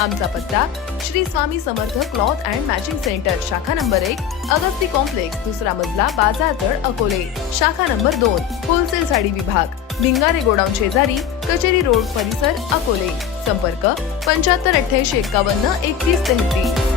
आमचा पत्ता Shri Swami Samarth cloth and matching centre शाखा नंबर एक अगस्ती कॉम्प्लेक्स दुसरा मजला बाजारतळ अकोले शाखा नंबर दोन होलसेल साडी विभाग भिंगारे गोडाऊन शेजारी कचेरी रोड परिसर अकोले संपर्क पंच्याहत्तर अठ्याऐंशी एकावन्न एकतीस तेहतीस